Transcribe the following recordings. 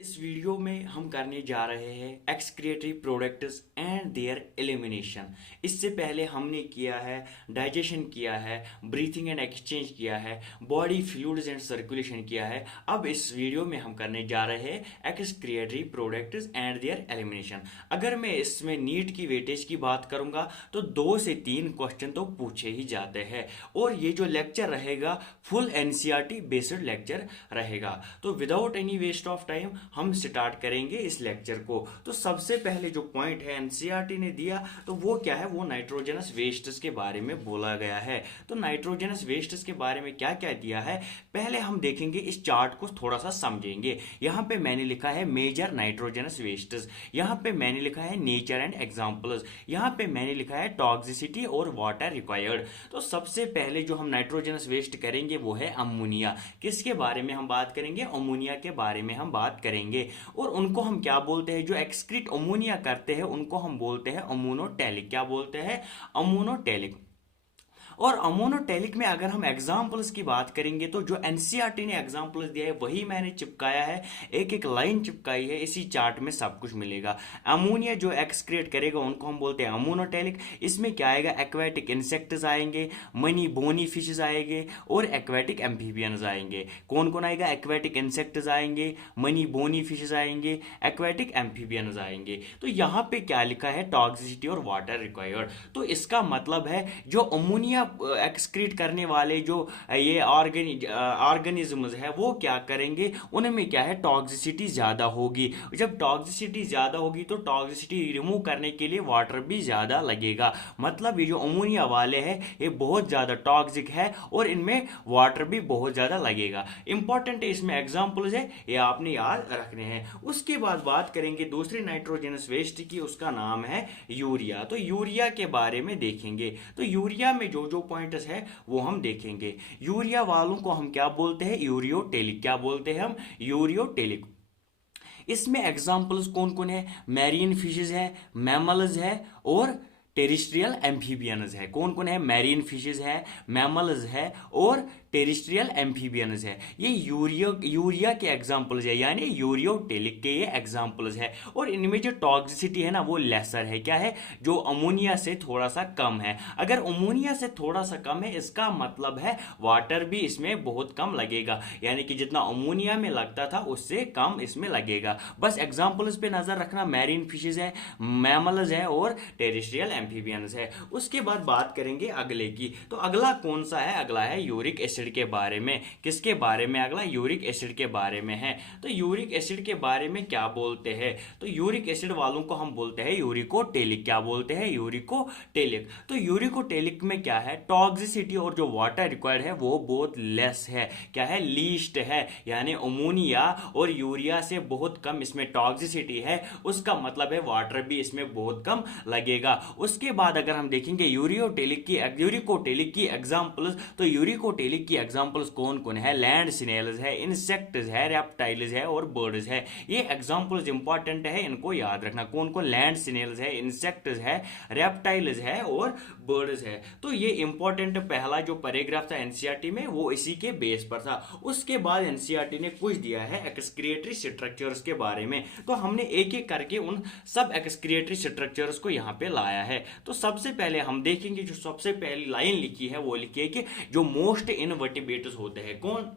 इस वीडियो में हम करने जा रहे हैं excretory products and there elimination. इससे पहले हमने किया है डाइजेशन, किया है ब्रीथिंग एंड एक्सचेंज, किया है बॉडी फ्लूइड्स एंड सर्कुलेशन किया है। अब इस वीडियो में हम करने जा रहे हैं excretory products and there elimination. अगर मैं इसमें नीट की वेटेज की बात करूंगा तो 2 से 3 क्वेश्चन तो पूछे ही जाते हैं और ये जो लेक्चर रहेगा फुल एनसीईआरटी बेस्ड लेक्चर रहेगा। तो without any waste of time हम स्टार्ट करेंगे इस लेक्चर को। तो सबसे पहले जो पॉइंट है एनसीईआरटी ने दिया तो वो क्या है, वो नाइट्रोजनस वेस्ट्स के बारे में बोला गया है। तो नाइट्रोजनस वेस्ट्स के बारे में क्या क्या दिया है पहले हम देखेंगे, इस चार्ट को थोड़ा सा समझेंगे। यहाँ पे मैंने लिखा है मेजर नाइट्रोजनस वेस्ट्स, यहाँ पे मैंने लिखा है नेचर एंड एग्जाम्पल्स, यहाँ पे मैंने लिखा है टॉक्सिसिटी और वाटर रिक्वायर्ड। तो सबसे पहले जो हम नाइट्रोजनस वेस्ट करेंगे वो है अमोनिया। किसके बारे में हम बात करेंगे? अमोनिया के बारे में हम बात करेंगे। और उनको हम क्या बोलते हैं, जो एक्सक्रीट अमोनिया करते हैं उनको हम बोलते हैं अमोनोटेलिक। क्या बोलते हैं? अमोनोटेलिक। और अमोनोटेलिक में अगर हम एग्जाम्पल्स की बात करेंगे तो जो एनसीईआरटी ने एग्जाम्पल्स दिया है वही मैंने चिपकाया है, एक एक लाइन चिपकाई है, इसी चार्ट में सब कुछ मिलेगा। अमोनिया जो एक्सक्रिएट करेगा उनको हम बोलते हैं अमोनोटेलिक। इसमें क्या आएगा? एक्वेटिक इंसेक्ट्स आएंगे, मनी बोनी फिशेज आएंगे और एक्वेटिक एम्फीबियंस आएंगे। कौन कौन आएगा? एक्वेटिक इंसेक्ट्स आएंगे, मनी बोनी फिशेज आएंगे, एक्वेटिक एम्फीबियंस आएंगे। तो यहाँ पे क्या लिखा है? टॉक्सिसिटी और वाटर रिक्वायर्ड। तो इसका मतलब है जो अमोनिया एक्सक्रीट करने वाले जो ये ऑर्गेनिज्म्स है वो क्या करेंगे, उनमें क्या है? टॉक्सिसिटी ज्यादा होगी। जब टॉक्सिसिटी ज्यादा होगी तो टॉक्सिसिटी रिमूव करने के लिए वाटर भी ज्यादा लगेगा। मतलब ये जो अमोनिया वाले हैं ये बहुत ज्यादा टॉक्सिक है और इनमें वाटर भी बहुत ज्यादा लगेगा। इंपॉर्टेंट है, इसमें एग्जांपल्स है, ये आपने याद रखने हैं। उसके बाद बात करेंगे दूसरी नाइट्रोजनस वेस्ट की, उसका नाम है यूरिया। तो यूरिया के बारे में देखेंगे। तो यूरिया में जो जो पॉइंट्स है वो हम देखेंगे। यूरिया वालों को हम क्या बोलते हैं? यूरियोटेलिक। क्या बोलते हैं हम? यूरियोटेलिक। इसमें एग्जाम्पल्स कौन कौन है? मैरीन फिशेज है, मैमल्स है और टेरिस्ट्रियल एम्फीबियंस है। कौन कौन है? मैरीन फिशेज है, मैमल्स है और टेरिस्ट्रियल एम्फीबियंस है। ये यूरिया के एग्जाम्पल्स है, यानी यूरियोटेलिक के ये एग्जाम्पल्स है। और इनमें जो टॉक्सिसिटी है ना वो लेसर है। क्या है? जो अमोनिया से थोड़ा सा कम है। अगर अमोनिया से थोड़ा सा कम है इसका मतलब है वाटर भी इसमें बहुत कम लगेगा, यानी कि जितना अमोनिया में लगता था उससे कम इसमें लगेगा। बस एग्जाम्पल्स पे नजर रखना, मैरीन फिशेज है, मैमल्स है और टेरिस्ट्रियल एम्फीबियंस है। उसके बाद बात करेंगे अगले की। तो अगला कौन सा है? अगला है यूरिक एसिड के बारे में। किसके बारे में? अगला यूरिक एसिड के बारे में है। तो यूरिक एसिड के बारे में क्या बोलते हैं? तो यूरिक एसिड वालों को हम बोलते हैं यूरिकोटेलिक। क्या बोलते हैं? यूरिकोटेलिक। तो यूरिकोटेलिक में क्या है? टॉक्सिसिटी और जो वाटर रिक्वायर्ड है वो बहुत लेस है। क्या है? लीस्ट है, यानी अमोनिया और यूरिया से बहुत कम इसमें टॉक्सिसिटी है। उसका मतलब है वाटर भी इसमें बहुत कम लगेगा। उसके बाद अगर हम देखेंगे यूरिकोटेलिक की एग्जांपल्स, तो यूरिकोटेलिक की एग्जांपल्स कौन कौन है? लैंड स्नेल्स है, इंसेक्ट्स है, रेप्टाइल्स है और बर्ड्स है। ये एग्जांपल्स इंपॉर्टेंट है, इनको याद रखना। कौन कौन? लैंड स्नेल्स है, इंसेक्ट्स है, रेप्टाइल्स है और बर्ड्स है। तो ये इंपॉर्टेंट पहला जो पैराग्राफ था एनसीईआरटी में वो इसी के बेस पर था। उसके बाद एनसीईआरटी ने कुछ दिया है एक्सक्रिएटरी स्ट्रक्चर्स के बारे में। तो हमने एक एक करके उन सब एक्सक्रिएटरी स्ट्रक्चर्स को यहाँ पे लाया है। तो सबसे पहले हम देखेंगे, जो सबसे पहली लाइन लिखी है वो लिखी है कि जो मोस्ट इनवर्टिब्रेट्स होते हैं, कौन?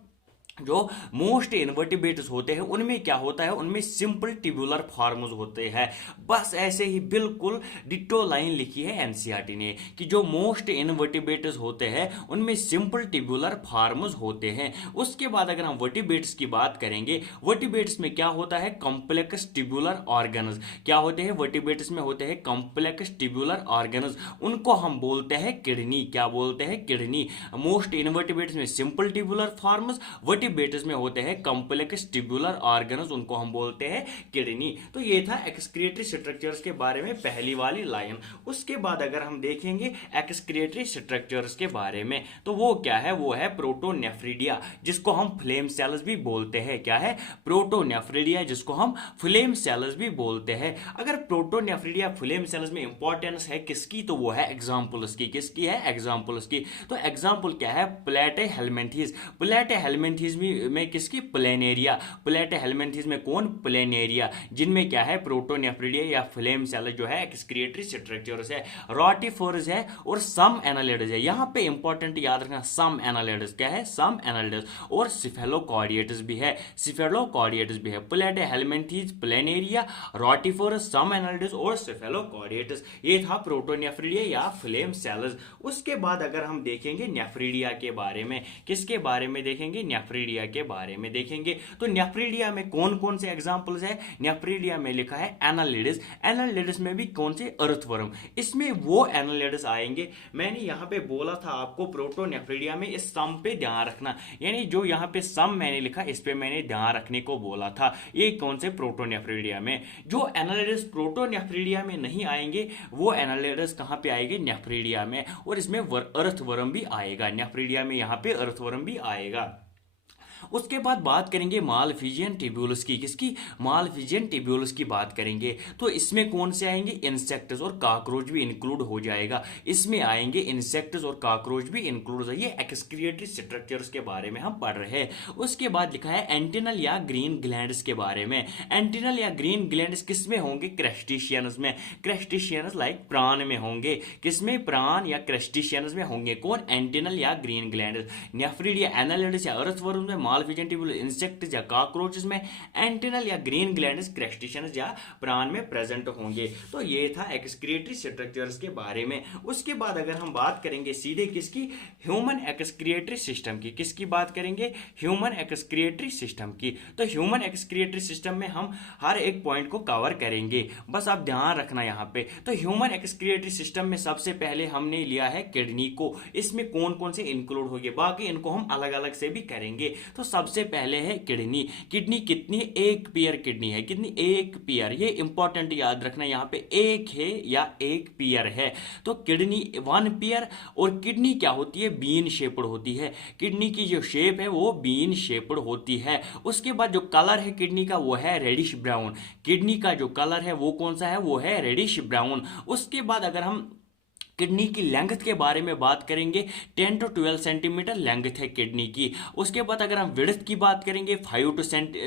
जो मोस्ट इनवर्टिब्रेट्स होते हैं उनमें क्या होता है? उनमें सिंपल ट्यूबुलर फॉर्म्स होते हैं। बस ऐसे ही बिल्कुल डिटो लाइन लिखी है एनसीईआरटी ने कि जो मोस्ट इनवर्टिब्रेट्स होते हैं उनमें सिंपल ट्यूबुलर फॉर्म्स होते हैं। उसके बाद अगर हम वर्टिब्रेट्स की बात करेंगे, वर्टिब्रेट्स में क्या होता है? Complex tubular organs. क्या होते हैं? वर्टिब्रेट्स में होते हैं कॉम्प्लेक्स ट्यूबुलर ऑर्गन्स, उनको हम बोलते हैं किडनी। क्या बोलते हैं? किडनी। मोस्ट इनवर्टिब्रेट्स में सिंपल ट्यूबुलर फॉर्म्स, वर्टिब्रेट्स में होते हैं कॉम्प्लेक्स ट्यूबुलर ऑर्गन्स, उनको हम बोलते हैं किडनी। तो ये था एक्सक्रिएटरी स्ट्रक्चर्स के बारे में पहली वाली लाइन। उसके बाद अगर हम देखेंगे एक्सक्रिएटरी स्ट्रक्चर्स के बारे में तो वो क्या है? वो है प्रोटोनेफ्रिडिया, जिसको हम फ्लेम सेल्स भी बोलते हैं। क्या है? प्रोटोनेफ्रिडिया, जिसको हम फ्लेम सेल्स भी बोलते हैं। अगर प्रोटोनेफ्रिडिया फ्लेम सेल्स में इंपॉर्टेंस है किसकी? तो वो है एग्जाम्पल्स की। किसकी है? एग्जाम्पल्स की। तो एग्जाम्पल क्या है? प्लेटे हेलमिंथेस। प्लेटे हेलमिंथेस में किसकी, प्लेनेरिया, प्लेटेहेल्मिन्थेस में कौन, प्लेनेरिया, जिनमें क्या है, प्रोटोनेफ्रिडिया या फ्लेम सेल जो है एक्सक्रिएटरी स्ट्रक्चर्स है, रोटिफोरस है और सम एनालिड्स है। यहाँ पे इंपॉर्टेंट याद रखना, सम एनालिड्स क्या है, सम एनालिड्स, और सिफेलोकॉर्डिएट्स भी है, सिफेलोकॉर्डिएट्स भी है, प्लेटेहेल्मिन्थेस, प्लेनेरिया, रोटिफोरस, सम एनालिड्स और सिफेलोकॉर्डिएट्स। ये था प्रोटोनेफ्रिडिया या फ्लेम सेल्स। उसके बाद अगर हम देखेंगे नेफ्रिडिया के बारे में, किसके बारे में देखेंगे, नेफ्रिडिया के बारे में देखेंगे। तो नेफ्रिडिया में कौन कौन से एग्जांपल्स है, नेफ्रिडिया में लिखा है एनालिड्स, एनालिड्स में भी कौन से, अर्थवर्म, इसमें वो एनालिड्स आएंगे। मैंने यहां पे बोला था आपको प्रोटोनेफ्रिडिया में इस सम पे ध्यान रखना, यानी जो यहां पे सम मैंने लिखा इस पे मैंने ध्यान रखने को बोला था। ये कौन से, प्रोटोनेफ्रिडिया में। जो एनालिड्स प्रोटोनेफ्रिडिया में नहीं आएंगे वो एनालिड्स कहां पे आएंगे, नेफ्रिडिया में, और इसमें अर्थवर्म भी आएगा, नेफ्रिडिया में यहां पे अर्थवर्म भी आएगा। उसके बाद बात करेंगे मालफिजियन टिब्यूलस की, किसकी, मालफिजियन टिब्यूलस की बात करेंगे। तो इसमें कौन से आएंगे, इंसेक्ट्स और कॉकरोच भी इंक्लूड हो जाएगा, इसमें आएंगे इंसेक्ट्स और कॉकरोच भी इंक्लूड है। ये एक्सक्रिएटरी स्ट्रक्चर्स के बारे में हम पढ़ रहे हैं। उसके बाद लिखा है एंटिनल या ग्रीन ग्लैंड्स के बारे में। एंटिनल या ग्रीन ग्लैंड्स किसमें होंगे, क्रस्टेशियंस में, क्रस्टेशियंस लाइक प्राण में होंगे, किसमें, प्राण या क्रस्टेशियंस में होंगे कौन, एंटिनल या ग्रीन ग्लैंड्स। नेफ्रिडिया, एनालिड्स या अर्थवर्म में, मालफिजियन टिब्यूलस इंसेक्ट्स या कॉकरोचेस में, एंटिनल या ग्रीन ग्लैंड्स क्रस्टेशियंस या प्राण में प्रेजेंट होंगे। तो ये था एक्सक्रिएटरी स्ट्रक्चर्स के बारे में। उसके बाद अगर हम बात करेंगे सीधे किसकी, ह्यूमन एक्सक्रिएटरी सिस्टम की, किसकी बात करेंगे, ह्यूमन एक्सक्रिएटरी सिस्टम की। तो ह्यूमन एक्सक्रिएटरी सिस्टम में हम हर एक पॉइंट को कवर करेंगे, बस आप ध्यान रखना यहाँ पे। तो ह्यूमन एक्सक्रिएटरी सिस्टम में सबसे पहले हमने लिया है किडनी को, इसमें कौन कौन से इंक्लूड होंगे, बाकी इनको हम अलग अलग से भी करेंगे। तो सबसे पहले है किडनी। किडनी कितनी, एक पेयर किडनी है, कितनी, एक पेयर। ये इंपॉर्टेंट याद रखना, यहाँ पे एक है या एक पेयर है। तो किडनी वन पेयर, और किडनी क्या होती है, बीन शेप्ड होती है। किडनी की जो शेप है वो बीन शेप्ड होती है। उसके बाद जो कलर है किडनी का वो है रेडिश ब्राउन। किडनी का जो कलर है वो कौन सा है, वो है रेडिश ब्राउन। उसके बाद अगर हम किडनी की लेंथ के बारे में बात करेंगे, 10 to 12 सेंटीमीटर लेंथ है किडनी की। उसके बाद अगर हम विड्थ की बात करेंगे, 5 to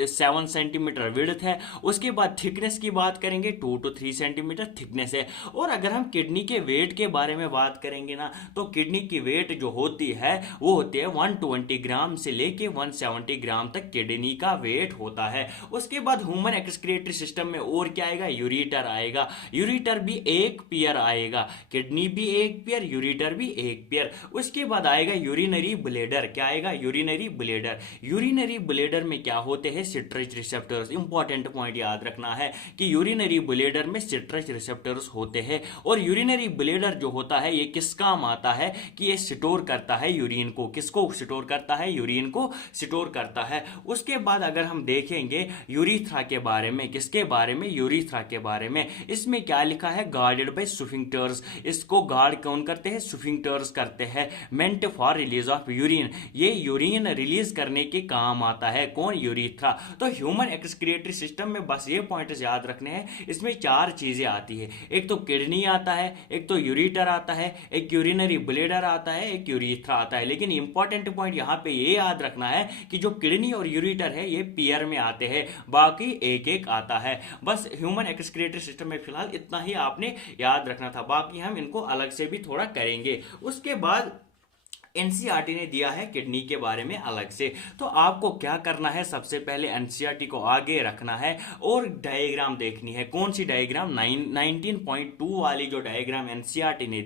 7 सेंटीमीटर विड्थ है। उसके बाद थिकनेस की बात करेंगे, 2 to 3 सेंटीमीटर थिकनेस है। और अगर हम किडनी के वेट के बारे में बात करेंगे ना, तो किडनी की वेट जो होती है वो होती है 120 ग्राम से लेके 170 ग्राम तक किडनी का वेट होता है। उसके बाद ह्यूमन एक्सक्रिएटरी सिस्टम में और क्या आएगा, यूरेटर आएगा। यूरेटर भी एक पेयर आएगा, किडनी भी एक पेयर, यूरेटर भी एक पेयर। उसके बाद आएगा यूरिनरी ब्लेडर। क्या आएगा, यूरिनरी ब्लेडर। यूरिनरी ब्लेडर में क्या होते हैं, सिट्रस रिसेप्टर्स। इंपॉर्टेंट पॉइंट याद रखना है कि यूरिनरी ब्लेडर में सिट्रस रिसेप्टर्स होते हैं। और यूरिनरी ब्लेडर जो होता है ये किस काम आता है, कि ये स्टोर करता है यूरिन को। किसको स्टोर करता है, यूरिन को स्टोर करता है। उसके बाद अगर हम देखेंगे यूरिथ्रा के बारे में, किसके बारे में, यूरिथ्रा के बारे में, इसमें क्या लिखा है, गार्डेड बाय स्फिंक्टर्स। इसको गार्ड कौन करते हैं, स्फिंक्टर्स करते हैं। Meant for release of urine, ये यूरिन रिलीज करने के काम आता है कौन, यूरिथ्रा। तो ह्यूमन एक्सक्रिएटरी सिस्टम में बस ये पॉइंट्स याद रखने हैं। इसमें चार चीजें आती है, एक तो किडनी आता है, एक तो यूरेटर आता है, एक यूरिनरी ब्लेडर आता है, एक यूरिथ्रा आता है। लेकिन इंपॉर्टेंट पॉइंट यहां पे ये याद रखना है कि जो किडनी और यूरेटर है ये पेयर में आते हैं, बाकी एक एक आता है। बस ह्यूमन एक्सक्रिएटरी सिस्टम में फिलहाल इतना ही आपने याद रखना था, बाकी हम इनको अलग से भी थोड़ा करेंगे। उसके बाद एनसीईआरटी ने दिया है किडनी के बारे में अलग से। तो आपको क्या करना है, सबसे पहले एनसीईआरटी को आगे रखना है और डायग्राम देखनी है। कौन सी डायग्राम, 19.2 वाली जो डायग्राम एनसीईआरटी ने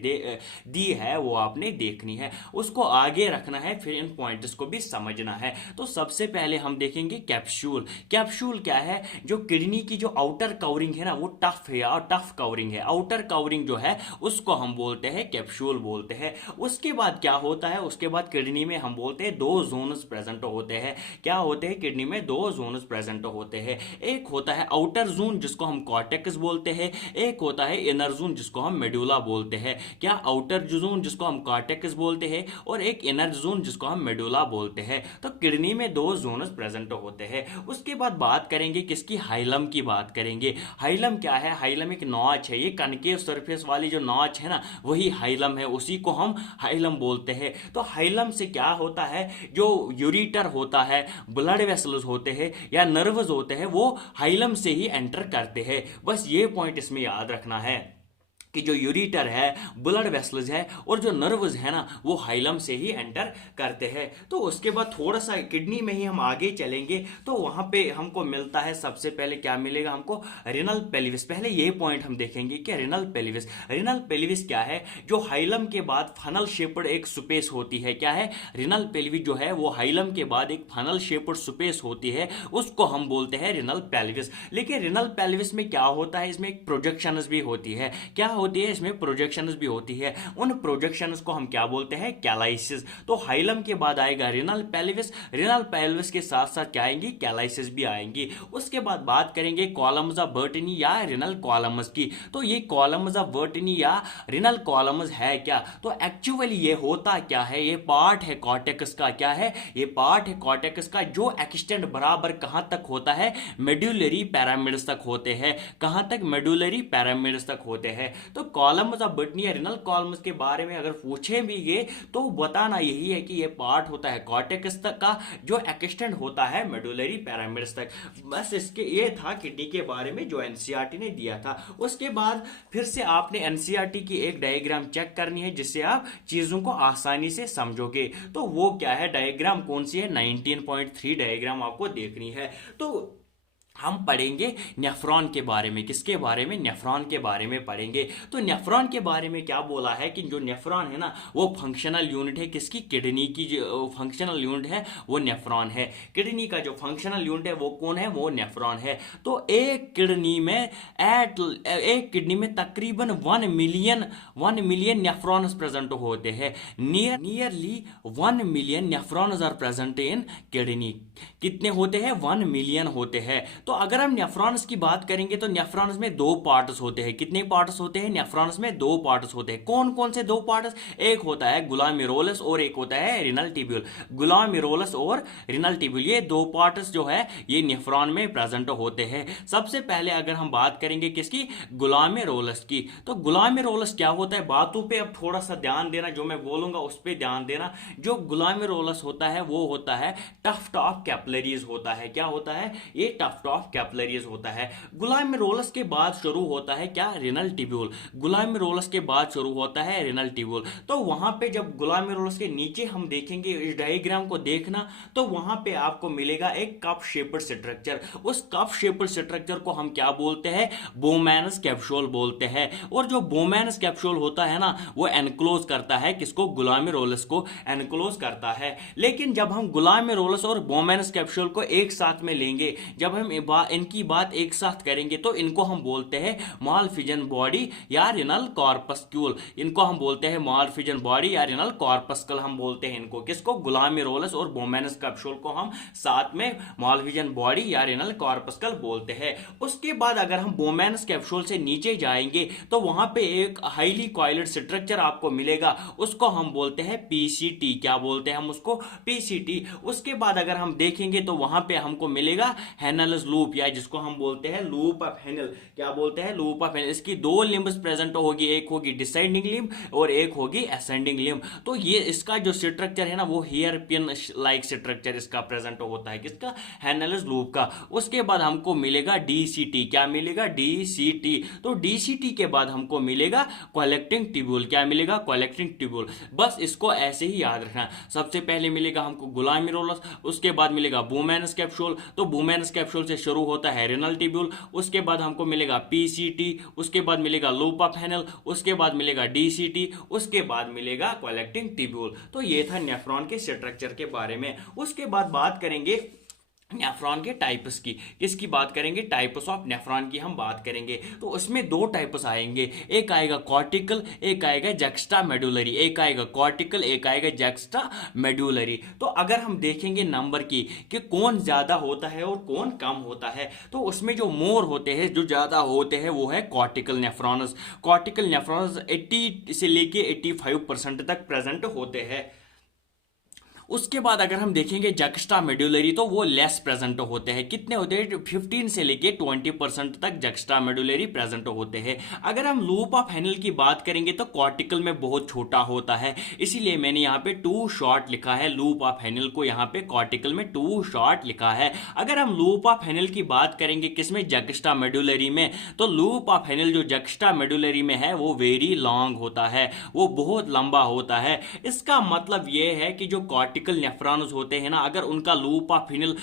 दी है वो आपने देखनी है, उसको आगे रखना है, फिर इन पॉइंट्स को भी समझना है। तो सबसे पहले हम देखेंगे कैप्सूल। कैप्सूल क्या है, जो किडनी की जो आउटर कवरिंग है ना वो टफ है और टफ कवरिंग है। आउटर कवरिंग जो है उसको हम बोलते हैं कैप्सूल बोलते हैं। उसके बाद क्या होता है, उसके बाद किडनी में हम बोलते हैं दो जोन्स प्रेजेंट होते हैं। क्या होते हैं, किडनी में दो जोन्स प्रेजेंट होते हैं। एक होता है आउटर जोन जिसको हम कॉर्टेक्स बोलते हैं, एक होता है इनर जोन जिसको हम मेडुला बोलते हैं। क्या, आउटर जोन जिसको हम कॉर्टेक्स बोलते हैं और एक इनर जोन जिसको हम मेडुला बोलते हैं। तो किडनी में दो जोन्स प्रेजेंट होते हैं। उसके बाद बात करेंगे किसकी, हाइलम की बात करेंगे। हाइलम क्या है, हाइलम एक नॉच है, ये कनकेव सरफेस वाली जो नॉच है ना वही हाइलम है, उसी को हम हाइलम बोलते हैं। तो हाइलम से क्या होता है, जो यूरिटर होता है, ब्लड वेसल्स होते हैं या नर्व्स होते हैं, वो हाइलम से ही एंटर करते हैं। बस ये पॉइंट इसमें याद रखना है कि जो यूरिटर है, ब्लड वेसल्स है और जो नर्व्स है ना, वो हाइलम से ही एंटर करते हैं। तो उसके बाद थोड़ा सा किडनी में ही हम आगे चलेंगे तो वहां पे हमको मिलता है, सबसे पहले क्या मिलेगा हमको, रिनल पेल्विस। पहले ये पॉइंट हम देखेंगे कि रिनल पेल्विस, रिनल पेल्विस क्या है, जो हाइलम के बाद फनल शेप्ड एक स्पेस होती है। क्या है, रिनल पेल्विस जो है वो हाइलम के बाद एक फनल शेप्ड स्पेस होती है, उसको हम बोलते हैं रिनल पेल्विस। लेकिन रिनल पेल्विस में क्या होता है, इसमें एक प्रोजेक्शंस भी होती है। क्या होती है, इसमें प्रोजेक्शंस भी होती है। उन प्रोजेक्शंस को हम क्या बोलते हैं, कैलाइसिस। तो हाइलम के बाद आएगा रिनल पेल्विस, रिनल पेल्विस के साथ साथ क्या आएंगी, कैलाइसिस भी आएंगी। उसके बाद बात करेंगे कॉलम्स ऑफ बर्टनी या रिनल कॉलम्स की। तो ये कॉलम्स ऑफ बर्टनी या रिनल कॉलम्स है क्या, तो एक्चुअली ये होता क्या है, ये पार्ट है कॉर्टेक्स का। क्या है, ये पार्ट है कॉर्टेक्स का, जो एक्सटेंड बराबर कहां तक होता है, मेडुलरी पैरामिड्स तक होते हैं। कहां तक, मेडुलरी पैरामिड्स तक होते हैं। तो कॉलम्स ऑफ बर्टनी या रिनल कॉलम्स के बारे में अगर पूछे भी ये, तो बताना यही है कि ये पार्ट होता है कॉर्टेक्स तक का, जो एक्सटेंड होता है मेडुलरी पैरामिड्स तक। बस इसके ये था किडनी के बारे में जो एनसीईआरटी ने दिया था। उसके बाद फिर से आपने एनसीईआरटी की एक डायग्राम चेक करनी है, जिससे आप चीजों को आसानी से समझोगे। तो वो क्या है, डायग्राम कौन सी है, 19.3 डायग्राम आपको देखनी है। तो हम पढ़ेंगे नेफ्रॉन के बारे में। किसके बारे में, नेफ्रॉन के बारे में पढ़ेंगे। तो नेफ्रॉन के बारे में क्या बोला है कि जो नेफ्रॉन है ना, वो फंक्शनल यूनिट है किसकी, किडनी की। जो फंक्शनल यूनिट है वो नेफ्रॉन है। किडनी का जो फंक्शनल यूनिट है वो कौन है, वो नेफ्रॉन है। तो एक किडनी में तकरीबन 1 मिलियन नेफ्रॉन्स प्रेजेंट होते हैं। Nearly 1 million nephrons are present in kidney. कितने होते हैं, 1 मिलियन होते हैं। तो अगर हम नेफ्रॉन्स की बात करेंगे तो नेफ्रॉन्स में 2 पार्ट्स होते हैं। कितने पार्ट्स होते हैं, नेफ्रॉन्स में 2 पार्ट्स होते हैं। कौन कौन से 2 पार्ट्स, एक होता है ग्लोमेरुलस और एक होता है रिनल ट्यूब्यूल। ग्लोमेरुलस और रिनल ट्यूब्यूल, ये 2 पार्ट्स जो है ये नेफ्रॉन में प्रेजेंट होते हैं। सबसे पहले अगर हम बात करेंगे किसकी, ग्लोमेरुलस की, तो ग्लोमेरुलस क्या होता है, बातों पे अब थोड़ा सा ध्यान देना, जो मैं बोलूंगा उस पर ध्यान देना। जो ग्लोमेरुलस होता है वो होता है टफ्ट ऑफ कैपिलरीज होता है। क्या होता है, ये टफ्ट ऑफ कैपिलरीज होता है। ग्लोमेरुलस के बाद शुरू होता है क्या, रिनल ट्यूब्यूल। ग्लोमेरुलस के बाद शुरू होता है रिनल ट्यूब्यूल। तो वहां पे जब ग्लोमेरुलस के नीचे हम देखेंगे, इस डायग्राम को देखना, तो वहां पे आपको मिलेगा एक कप शेप्ड स्ट्रक्चर। उस कप शेप्ड स्ट्रक्चर को हम क्या बोलते हैं, बोमैनस कैप्सूल बोलते हैं। और जो बोमैनस कैप्सूल होता है ना, वो एनक्लोज करता है किसको, ग्लोमेरुलस को एनक्लोज करता है। लेकिन जब हम ग्लोमेरुलस और बोमैनस कैप्सूल को एक साथ में लेंगे, जब हम इनकी बात एक साथ करेंगे, तो इनको हम बोलते हैं मालफिजन बॉडी या रिनल कॉर्पस्क्यूल। इनको हम बोलते हैं मालफिजन बॉडी या रिनल कॉर्पस्कल हम बोलते हैं इनको। किसको, ग्लोमेरुलस और बोमैनस कैप्सूल को हम साथ में मालफिजन बॉडी या रिनल कॉर्पस्कल बोलते हैं। उसके बाद अगर हम बोमैनस कैप्सूल से नीचे जाएंगे तो वहां पे एक हाईली कॉइल्ड स्ट्रक्चर आपको मिलेगा, उसको हम बोलते हैं पीसीटी। क्या बोलते हैं हम उसको, पीसीटी। उसके बाद अगर हम देखेंगे तो वहां पे हमको मिलेगा हेनल्स लूप, या जिसको हम बोलते हैं लूप ऑफ हेनल। क्या बोलते हैं, लूप ऑफ हेनल। इसकी 2 लिम्ब्स प्रेजेंट होगी, एक होगी डिसेंडिंग लिम्ब और एक होगी असेंडिंग लिम्ब। तो ये इसका जो स्ट्रक्चर है ना, वो हेयर पिन लाइक स्ट्रक्चर इसका प्रेजेंट होता है, किसका, हेनल्स लूप का। उसके बाद हमको मिलेगा डीसीटी। क्या मिलेगा, डीसीटी। तो डीसीटी के बाद हमको मिलेगा कलेक्टिंग ट्यूब्यूल। क्या मिलेगा, कलेक्टिंग ट्यूब्यूल। बस इसको ऐसे ही याद रखना। सबसे पहले मिलेगा हमको ग्लोमेरुलस, उसके बाद मिलेगा बोमैनस कैप्सूल। तो बोमैनस कैप्सूल से शुरू होता है रिनल ट्यूब्यूल। उसके बाद हमको मिलेगा पीसीटी, उसके बाद मिलेगा लूप ऑफ हेनल, उसके बाद मिलेगा डीसीटी, उसके बाद मिलेगा कलेक्टिंग ट्यूब्यूल। तो ये था नेफ्रॉन के स्ट्रक्चर के बारे में। उसके बाद बात करेंगे नेफ्रॉन के टाइप्स की। किसकी बात करेंगे, टाइप्स ऑफ नेफ्रॉन की हम बात करेंगे। तो उसमें 2 टाइप्स आएंगे, एक आएगा कॉर्टिकल, एक आएगा जैक्स्टा मेडुलरी। एक आएगा कॉर्टिकल, एक आएगा जैक्स्टा मेडुलरी। तो अगर हम देखेंगे नंबर की कि कौन ज्यादा होता है और कौन कम होता है, तो उसमें जो मोर होते हैं, जो ज्यादा होते हैं, वो है कॉर्टिकल नेफ्रॉन्स। कॉर्टिकल नेफ्रॉन्स 80 से लेके 85% तक प्रेजेंट होते हैं। उसके बाद अगर हम देखेंगे जक्स्टा मेडुलरी, तो वो लेस प्रेजेंट होते हैं। कितने होते हैं? 15 से लेके 20% तक जक्स्टा मेडुलरी प्रेजेंट होते हैं। अगर हम लूप ऑफ हेनल की बात करेंगे तो कॉर्टिकल में बहुत छोटा होता है, इसीलिए मैंने यहाँ पे टू शॉर्ट लिखा है। लूप ऑफ हेनल को यहाँ पे कॉर्टिकल में टू शॉर्ट लिखा है। अगर हम लूप ऑफ हेनल की बात करेंगे किसमें? जक्स्टा मेडुलरी में, तो लूप ऑफ हेनल जो जक्स्टा मेडुलरी में है वो वेरी लॉन्ग होता है, वो बहुत लंबा होता है। इसका मतलब ये है कि जो कॉर्टिकल नेफ्रॉन्स होते हैं ना, अगर उनका लूप ऑफ हेनल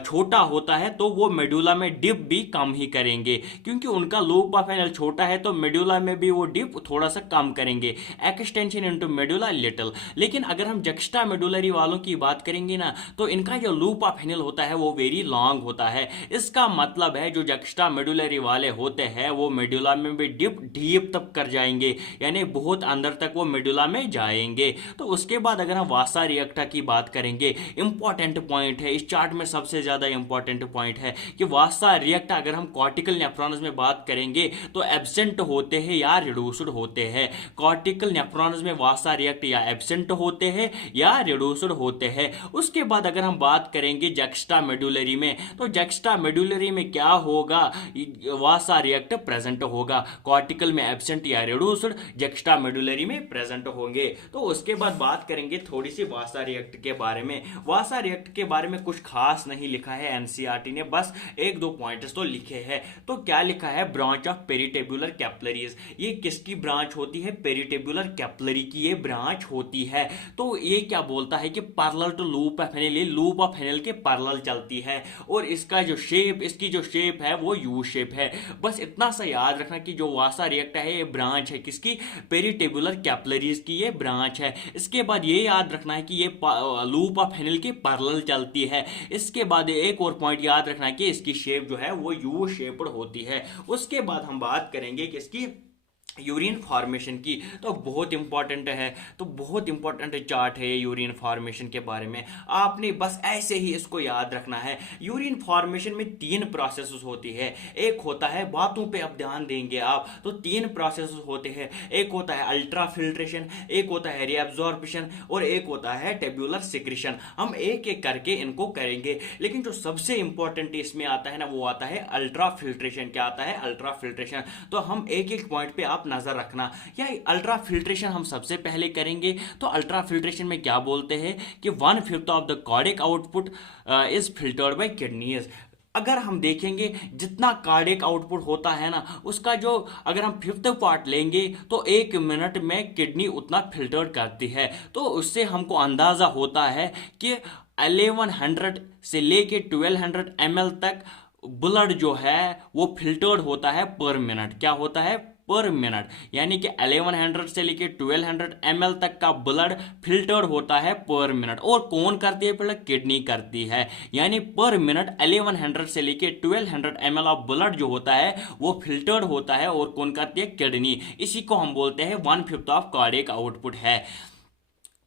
छोटा होता है तो वो मेडुला में डिप भी कम ही करेंगे, क्योंकि उनका लूप ऑफ हेनल छोटा है तो मेडुला में भी वो डिप थोड़ा सा कम करेंगे, एक्सटेंशन इनटू मेडुला लिटिल। लेकिन अगर हम जक्स्टा मेडुलरी वालों की बात करेंगे ना, तो इनका जो लूप ऑफ हेनल होता है वो वेरी लॉन्ग होता है। इसका मतलब है जो जक्स्टा मेडुलरी वाले होते हैं वो मेडुला में भी डिप डीप तक कर जाएंगे, यानी बहुत अंदर तक वो मेडुला में जाएंगे। तो उसके बाद अगर हम वासा रिएक्टा की बात करेंगे, इंपॉर्टेंट पॉइंट है इस चार्ट में, सबसे ज्यादा इंपॉर्टेंट पॉइंट है कि वासा रिएक्टा अगर हम कॉर्टिकल नेफ्रॉन्स में बात करेंगे तो एब्सेंट होते हैं या रिड्यूस्ड होते हैं। कॉर्टिकल नेफ्रॉन्स में वासा रिएक्ट या एब्सेंट होते हैं या रिड्यूस्ड होते हैं। उसके बाद अगर हम बात करेंगे जक्स्टा मेडुलरी में, तो जक्स्टा मेडुलरी में क्या होगा? वासा रिएक्ट प्रेजेंट होगा, कॉर्टिकल में एब्सेंट या रिड्यूस्ड, जक्स्टा मेडुलरी में प्रेजेंट होंगे। तो उसके बाद बात करेंगे थोड़ी सी वासा रिएक्ट के बारे में। वासा रिएक्ट के बारे में कुछ खास नहीं लिखा है एनसीईआरटी ने, बस एक दो पॉइंट्स तो लिखे हैं। तो क्या लिखा है? Branch of peritubular capillaries. ये किसकी ब्रांच होती है? पेरिटेबुलर कैपिलरी की ये ब्रांच होती है। तो ये क्या बोलता है कि parallel to loop of Henle, ये लूप ऑफ हेनल के पैरेलल चलती है, और इसका जो शेप, इसकी जो शेप है वो यू शेप है। बस इतना सा याद रखना कि जो वासा रिएक्ट है ये ब्रांच है किसकी? पेरिटेबुलर कैपिलरीज की ये ब्रांच है। इसके बाद ये याद रखना है कि ये लूप ऑफ हेनल के पैरेलल चलती है। इसके बाद एक और पॉइंट याद रखना है कि इसकी शेप जो है वो यू शेप्ड होती है। उसके बाद हम बात करेंगे कि इसकी यूरिन फॉर्मेशन की, तो बहुत इंपॉर्टेंट है, तो बहुत इंपॉर्टेंट चार्ट है ये यूरिन फॉर्मेशन के बारे में। आपने बस ऐसे ही इसको याद रखना है। यूरिन फॉर्मेशन में 3 प्रोसेस होती है। एक होता है, बातों पे अब ध्यान देंगे आप, तो 3 प्रोसेस होते हैं। एक होता है अल्ट्रा फिल्ट्रेशन, एक होता है रीअब्जॉर्प्शन, और एक होता है टेब्यूलर सिक्रेशन। हम एक एक करके इनको करेंगे, लेकिन जो सबसे इंपॉर्टेंट इसमें आता है ना, वो आता है अल्ट्रा फिल्ट्रेशन। क्या आता है? Ultra filtration. तो हम एक एक पॉइंट पे आप नजर रखना। या अल्ट्रा फिल्ट्रेशन हम सबसे पहले करेंगे। तो अल्ट्रा फिल्ट्रेशन में क्या बोलते हैं कि 1/5 of the cardiac output is filtered by kidneys. अगर हम देखेंगे जितना कार्डियक आउटपुट होता है ना, उसका जो अगर हम 5th पार्ट लेंगे तो 1 मिनट में किडनी उतना फिल्टर करती है। तो उससे हमको अंदाजा होता है कि 1100 से लेके 1200 ml तक ब्लड जो है वो फिल्टर्ड होता है पर मिनट। क्या होता है? पर मिनट। यानी कि 1100 से लेके 1200 ml तक का ब्लड फिल्टर्ड होता है पर मिनट। और कौन करती है? पहले किडनी करती है। यानी पर मिनट 1100 से लेके 1200 ml ऑफ ब्लड जो होता है वो फिल्टर्ड होता है, और कौन करती है? किडनी। इसी को हम बोलते हैं 1/5 ऑफ कार्डियक आउटपुट है।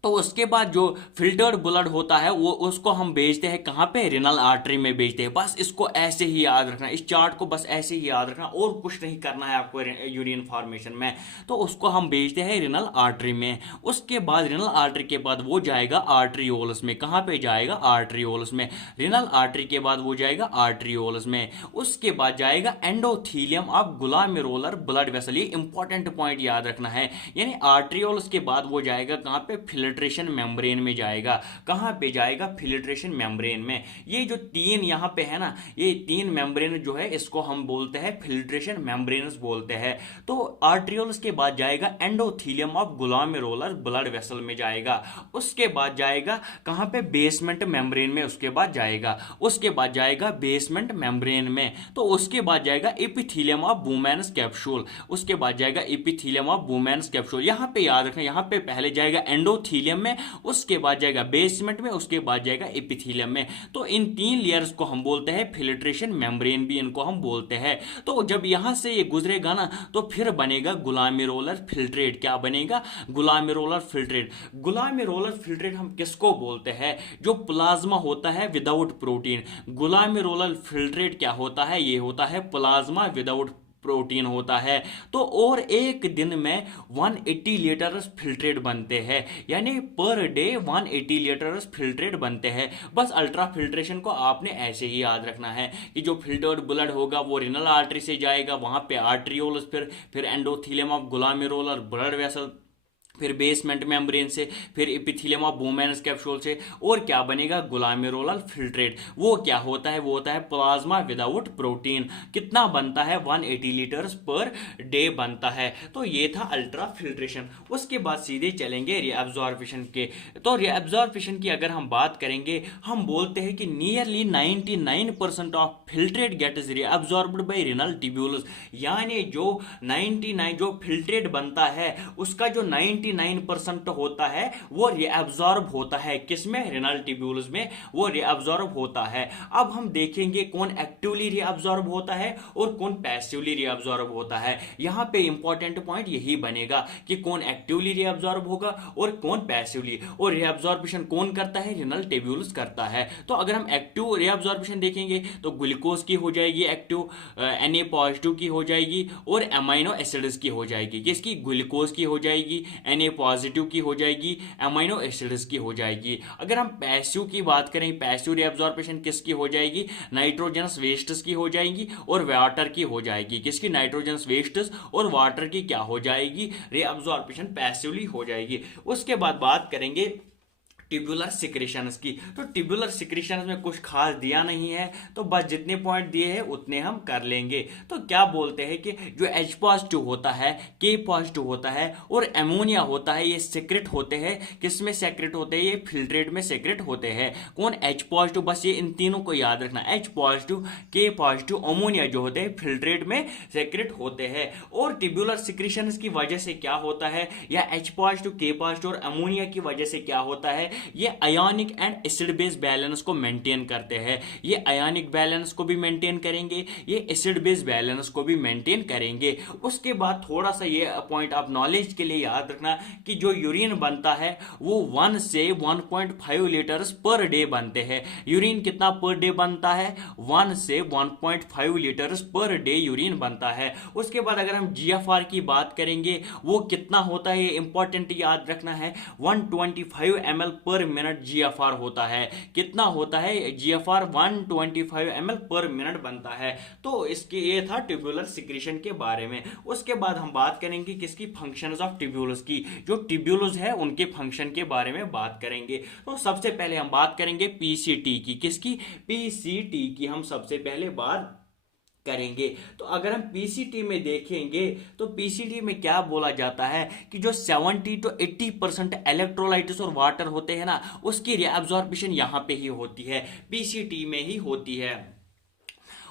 तो उसके बाद जो फिल्टर्ड ब्लड होता है वो उसको हम भेजते हैं कहाँ पे? रिनल आर्टरी में भेजते हैं। बस इसको ऐसे ही याद रखना, इस चार्ट को बस ऐसे ही याद रखना, और कुछ नहीं करना है आपको यूरिन फॉर्मेशन में। तो उसको हम भेजते हैं रिनल आर्टरी में। उसके बाद रिनल आर्टरी के बाद वो जाएगा आर्ट्रियोलस में। कहाँ पे जाएगा? आर्ट्रियोलस में। रिनल आर्टरी के बाद वो जाएगा आर्ट्रियोलस में। उसके बाद जाएगा endothelium of glomerular blood vessel. ये इंपॉर्टेंट पॉइंट याद रखना है। यानी आर्ट्रियोलस के बाद वो जाएगा कहाँ पे? फिल्ट्रेशन मेम्ब्रेन में जाएगा। कहां पे जाएगा? फिल्ट्रेशन मेम्ब्रेन में। ये जो 3 यहां पे है ना, ये 3 मेम्ब्रेन जो है इसको हम बोलते हैं फिल्ट्रेशन मेम्ब्रेन्स बोलते हैं। तो आर्ट्रियोल्स के बाद जाएगा endothelium of glomerular blood vessel में जाएगा। उसके बाद जाएगा कहां पे? बेसमेंट मेम्ब्रेन में। उसके बाद जाएगा बेसमेंट मेम्ब्रेन में। तो उसके बाद जाएगा एपिथीलियम ऑफ बुमेन्स कैप्सूल। उसके बाद जाएगा एपिथीलियम ऑफ बुमेन्स कैप्सूल। यहां पे याद रखना, यहां पे पहले जाएगा एंडोथीलियम में, उसके बाद जाएगा बेसमेंट में, उसके बाद जाएगा एपिथीलियम में। तो इन 3 लेयर्स को हम बोलते हैं फिल्ट्रेशन मेम्ब्रेन भी इनको हम बोलते हैं। तो जब यहां से ये गुजरेगा ना तो फिर बनेगा ग्लोमेरुलर फिल्ट्रेट। क्या बनेगा? Glomerular filtrate. ग्लोमेरुलर फिल्ट्रेट हम किसको बोलते हैं? जो प्लाज्मा होता है विदाउट प्रोटीन। ग्लोमेरुलर फिल्ट्रेट क्या होता है? ये होता है प्लाज्मा विदाउट प्रोटीन होता है। तो और एक दिन में 180 लीटर फिल्ट्रेट बनते हैं, यानी पर डे 180 लीटर फिल्ट्रेट बनते हैं। बस अल्ट्रा फिल्ट्रेशन को आपने ऐसे ही याद रखना है कि जो फिल्टर्ड ब्लड होगा वो रिनल आर्टरी से जाएगा, वहां पे आर्ट्रियोल्स, फिर endothelium of glomerular blood vessel, फिर बेसमेंट मेम्ब्रेन से, फिर एपिथेलियम ऑफ बोमेनस कैप्सूल से, और क्या बनेगा, ग्लोमेरुलर फिल्ट्रेट। वो क्या होता है, वो होता है प्लाज्मा विदाउट प्रोटीन। कितना बनता है, 180 लीटर्स पर डे बनता है। तो ये था अल्ट्रा फिल्ट्रेशन। उसके बाद सीधे चलेंगे रीअब्जॉर्प्शन के। तो रीअब्जॉर्प्शन की अगर हम बात करेंगे, हम बोलते हैं कि nearly 99% of filtrate get is reabsorbed by renal tubules, यानी जो 99 जो फिल्ट्रेट बनता है उसका जो 99% होता है वो रीअब्जॉर्ब होता है, किसमें, रिनल ट्यूब्यूल्स में वो रीअब्जॉर्ब होता है। अब हम देखेंगे कौन एक्टिवली रीअब्जॉर्ब होता है और कौन पैसिवली रीअब्जॉर्ब होता है। यहां पे इंपॉर्टेंट पॉइंट यही बनेगा कि कौन एक्टिवली रीअब्जॉर्ब होगा और कौन पैसिवली, और रीअब्जॉर्प्शन कौन करता है, रिनल ट्यूब्यूल्स करता है। तो अगर हम एक्टिव रीअब्जॉर्प्शन देखेंगे तो ग्लूकोज की हो जाएगी एक्टिव, Na पॉजिटिव की हो जाएगी, और अमाइनो एसिड्स की हो जाएगी। किसकी, ग्लूकोज की हो जाएगी, Na पॉजिटिव की हो जाएगी, अमाइनो एसिड्स की हो जाएगी। अगर हम पैसिव की बात करें, पैसिव रीअब्जॉर्प्शन किसकी हो जाएगी, नाइट्रोजनस वेस्ट्स की हो जाएगी और वाटर की हो जाएगी। किसकी, नाइट्रोजनस वेस्ट्स और वाटर की क्या हो जाएगी, रीअब्जॉर्प्शन पैसिवली हो जाएगी। उसके बाद बात करेंगे ट्यूबुलर सिक्रेशंस की। तो ट्यूबुलर सिक्रेशंस में कुछ खास दिया नहीं है, तो बस जितने पॉइंट दिए हैं उतने हम कर लेंगे। तो क्या बोलते हैं कि जो H पॉजिटिव होता है, K पॉजिटिव होता है और एमोनिया होता है, ये सेक्रेट होते हैं। किस में सेक्रेट होते हैं, ये फिल्ट्रेट में सेक्रेट होते हैं। कौन, H पॉजिटिव, बस ये इन तीनों को याद रखना, H positive, K positive, ammonia जो होते हैं फिल्ट्रेट में सेक्रेट होते हैं। और ट्यूबुलर सिक्रेशंस की वजह से क्या होता है, या H पॉजिटिव, K पॉजिटिव और अमोनिया की वजह से क्या होता है, ये ionic and acid base balance को मेंटेन करते हैं। ये आयोनिक बैलेंस को भी मेंटेन करेंगे, ये एसिड बेस बैलेंस को भी मेंटेन करेंगे। उसके बाद थोड़ा सा ये पॉइंट आप नॉलेज के लिए याद रखना कि जो यूरिन बनता है वो 1 से 1.5 लीटर्स पर डे बनते हैं। यूरिन कितना पर डे बनता है, 1 से 1.5 लीटर्स पर डे यूरिन बनता है। उसके बाद अगर हम GFR की बात करेंगे, वो कितना होता है, ये इंपॉर्टेंट याद रखना है, 125 ml पर मिनट GFR होता है। कितना होता है GFR, 125 ml पर मिनट बनता है। तो इसके ये था ट्यूबुलर सिक्रेशन के बारे में। उसके बाद हम बात करेंगे किसकी, फंक्शंस ऑफ ट्यूब्यूल्स की। जो ट्यूब्यूल्स है उनके फंक्शन के बारे में बात करेंगे। तो सबसे पहले हम बात करेंगे PCT की। किसकी, PCT की हम सबसे पहले बात करेंगे। तो अगर हम पीसीटी में देखेंगे तो पीसीटी में क्या बोला जाता है कि जो 70 to 80% इलेक्ट्रोलाइट्स और वाटर होते हैं ना, उसकी रीअब्जॉर्प्शन यहां पे ही होती है, पीसीटी में ही होती है।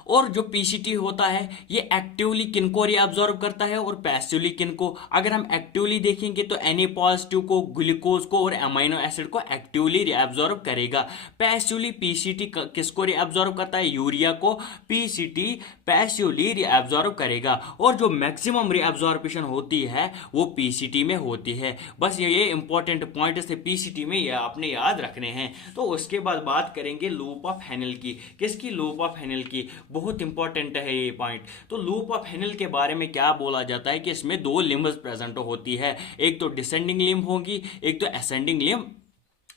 और जो पीसीटी होता है ये एक्टिवली किनको रीअब्जॉर्ब करता है और पैसिवली किनको। अगर हम एक्टिवली देखेंगे तो Na पॉजिटिव को, ग्लूकोज को और अमाइनो एसिड को एक्टिवली रीअब्जॉर्ब करेगा। पैसिवली पीसीटी किसको रीअब्जॉर्ब करता है, यूरिया को पीसीटी पैसिवली रीअब्जॉर्ब करेगा। और जो मैक्सिमम रीअब्जॉर्प्शन होती है वो पीसीटी में होती है। बस ये इंपॉर्टेंट पॉइंट से पीसीटी में ये आपने याद रखने हैं। तो उसके बाद बात करेंगे लूप ऑफ हेनेल की। किसकी, लूप ऑफ हेनेल की, बहुत इंपॉर्टेंट है ये पॉइंट। तो लूप ऑफ हेनेल के बारे में क्या बोला जाता है कि इसमें 2 लिम्ब्स प्रेजेंट होती है, एक तो डिसेंडिंग लिम्ब होगी, एक तो असेंडिंग लिम्ब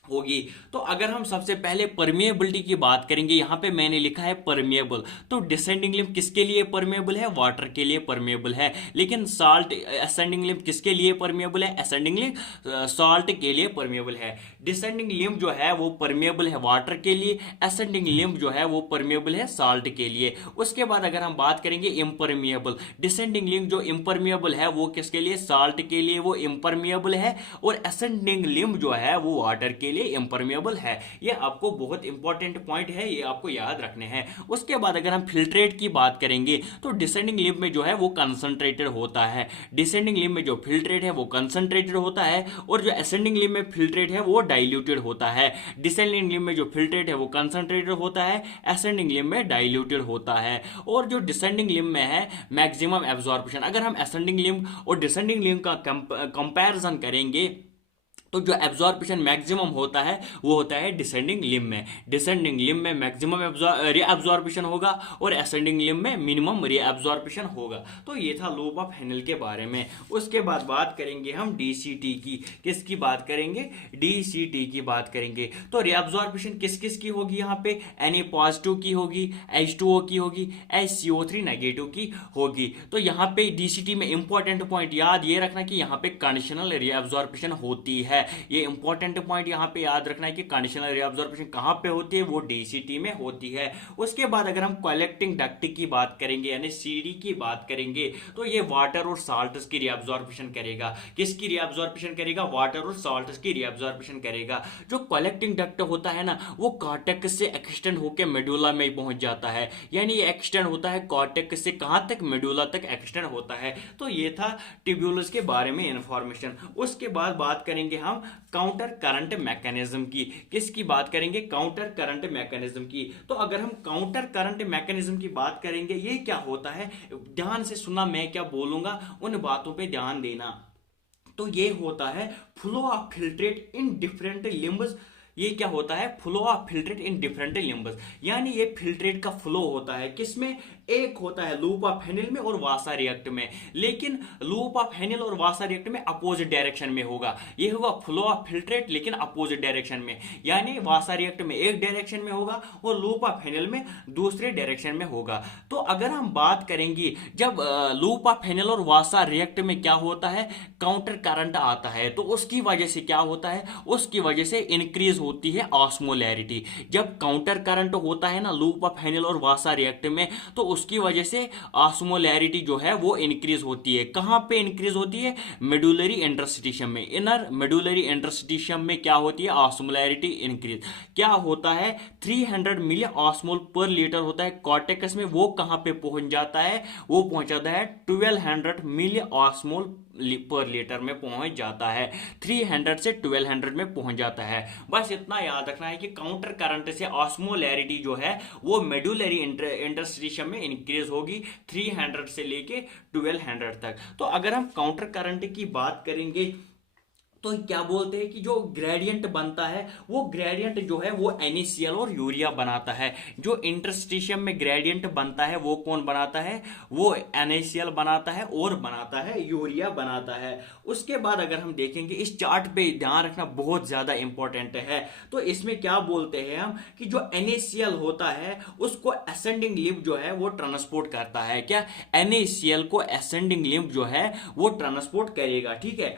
होगी। तो अगर हम सबसे पहले परमिएबिलिटी की बात करेंगे, यहां पे मैंने लिखा है परमिएबल। तो डिसेंडिंग लिम्ब किसके लिए परमिएबल है, वाटर के लिए परमिएबल है। लेकिन साल्ट, असेंडिंग लिम्ब किसके लिए परमिएबल है, असेंडिंग लिम्ब साल्ट के लिए परमिएबल है। डिसेंडिंग लिम्ब जो है वो परमिएबल है वाटर के लिए, असेंडिंग लिम्ब जो है वो परमिएबल है साल्ट के लिए। उसके बाद अगर हम बात करेंगे इम्परमिएबल, डिसेंडिंग लिम्ब जो इम्परमिएबल है वो किसके लिए, साल्ट के लिए, वो इम्परमिएबल है। और असेंडिंग लिम्ब जो है वो वाटर के लिए इम्परमिएबल है। ये आपको बहुत इंपॉर्टेंट पॉइंट है, ये आपको याद रखने हैं। उसके बाद अगर हम फिल्ट्रेट की बात करेंगे तो डिसेंडिंग लिम्ब में जो है वो कंसंट्रेटेड होता है। डिसेंडिंग लिम्ब में जो फिल्ट्रेट है वो कंसंट्रेटेड होता है, और जो असेंडिंग लिम्ब में फिल्ट्रेट है वो डाइल्यूटेड होता है। डिसेंडिंग लिम्ब में जो फिल्ट्रेट है वो कंसंट्रेटेड होता है, असेंडिंग लिम्ब में डाइल्यूटेड होता है। और जो डिसेंडिंग लिम्ब में है मैक्सिमम एब्जॉर्प्शन। अगर हम असेंडिंग लिम्ब और डिसेंडिंग लिम्ब का कंपैरिजन करेंगे तो जो एब्जॉर्प्शन मैक्सिमम होता है वो होता है डिसेंडिंग लिम्ब में। डिसेंडिंग लिम्ब में मैक्सिमम रीअब्जॉर्प्शन होगा और असेंडिंग लिम्ब में मिनिमम रीअब्जॉर्प्शन होगा। तो ये था लूप ऑफ हेनेल के बारे में। उसके बाद बात करेंगे हम डीसीटी की। किसकी बात करेंगे? डीसीटी की बात करेंगे। तो रीअब्जॉर्प्शन किस किस की होगी? यहाँ पे Na पॉजिटिव की होगी, H2O की होगी, HCO3 नेगेटिव की होगी। तो यहाँ पे डीसीटी में इंपॉर्टेंट पॉइंट याद ये रखना कि यहाँ पे कंडीशनल रीअब्जॉर्प्शन होती है। ये इंपॉर्टेंट पॉइंट यहाँ पे याद रखना है कि कंडीशनल रीअब्जॉर्प्शन कहाँ पे होती है? वो डीसीटी में होती है। उसके बाद अगर हम कलेक्टिंग डक्ट की बात करेंगे यानी सीडी की बात करेंगे तो ये वाटर और साल्ट्स की रीअब्जॉर्प्शन करेगा। किसकी रीअब्जॉर्प्शन करेगा? वाटर और साल्ट्स की रीअब्जॉर्प्शन करेगा। जो कलेक्टिंग डक्ट होता है ना वो कॉर्टेक्स से एक्सटेंड होकर मेडुला में पहुंच जाता है, यानी ये एक्सटेंड होता है कॉर्टेक्स से कहाँ तक? मेडुला तक एक्सटेंड होता है। तो ये था ट्यूब्यूल्स के बारे में इंफॉर्मेशन। उसके बाद बात करेंगे हम काउंटर करंट मैकेनिज्म की। किसकी बात करेंगे? काउंटर करंट मैकेनिज्म की। तो अगर हम काउंटर करंट मैकेनिज्म की बात करेंगे ये क्या होता है, ध्यान से सुनना, मैं क्या बोलूंगा उन बातों पे ध्यान देना। तो ये होता है flow of filtrate in different limbs. ये क्या होता है? Flow of filtrate in different limbs, यानी ये फिल्ट्रेट का फ्लो होता है किसमें? एक होता है लूप ऑफ हेनेल में और वासा रिएक्ट में, लेकिन लूप ऑफ हेनेल और वासा रिएक्ट में अपोजिट डायरेक्शन में होगा। ये होगा फ्लो ऑफ फिल्ट्रेट लेकिन अपोजिट डायरेक्शन में, यानी वासा रिएक्ट में एक डायरेक्शन में होगा और लूप ऑफ हेनेल में दूसरे डायरेक्शन में होगा। तो अगर हम बात करेंगे जब लूप ऑफ हेनेल और वासा रिएक्ट में क्या होता है? काउंटर करंट आता है, तो उसकी वजह से क्या होता है? उसकी वजह से इंक्रीज होती है ऑस्मोलैरिटी। जब काउंटर करंट होता है ना लूप ऑफ हेनेल और वासा रिएक्ट में तो उसकी वजह से ऑस्मोलैरिटी जो है वो इंक्रीज होती है। कहां पे इंक्रीज होती है? मेडुलरी इंटरस्टिशियम में। इनर मेडुलरी इंटरस्टिशियम में क्या होती है? Osmolarity increase. क्या होता है? 300 मिली ऑस्मोल पर लीटर होता है कॉर्टेक्स में, वो कहां पे पहुंच जाता है? वो पहुंच जाता है 1200 मिली ऑस्मोल पर लीटर में पहुंच जाता है। 300 से 1200 में पहुंच जाता है। बस इतना याद रखना है कि काउंटर करंट से ऑस्मोलैरिटी जो है वो मेडुलरी इंटरस्टिशियम में इंक्रीज होगी 300 से लेके 1200 तक। तो अगर हम काउंटर करंट की बात करेंगे तो क्या बोलते हैं कि जो ग्रेडियंट बनता है वो ग्रेडियंट जो है वो NaCl और यूरिया बनाता है। जो इंटरस्टिशियम में ग्रेडियंट बनता है वो कौन बनाता है? वो NaCl बनाता है और बनाता है यूरिया बनाता है। उसके बाद अगर हम देखेंगे इस चार्ट पे ध्यान रखना बहुत ज्यादा इंपॉर्टेंट है। तो इसमें क्या बोलते हैं हम कि जो NaCl होता है उसको असेंडिंग लिम्ब जो है वो ट्रांसपोर्ट करता है। क्या? NaCl को असेंडिंग लिम्ब जो है वो ट्रांसपोर्ट करेगा। ठीक है,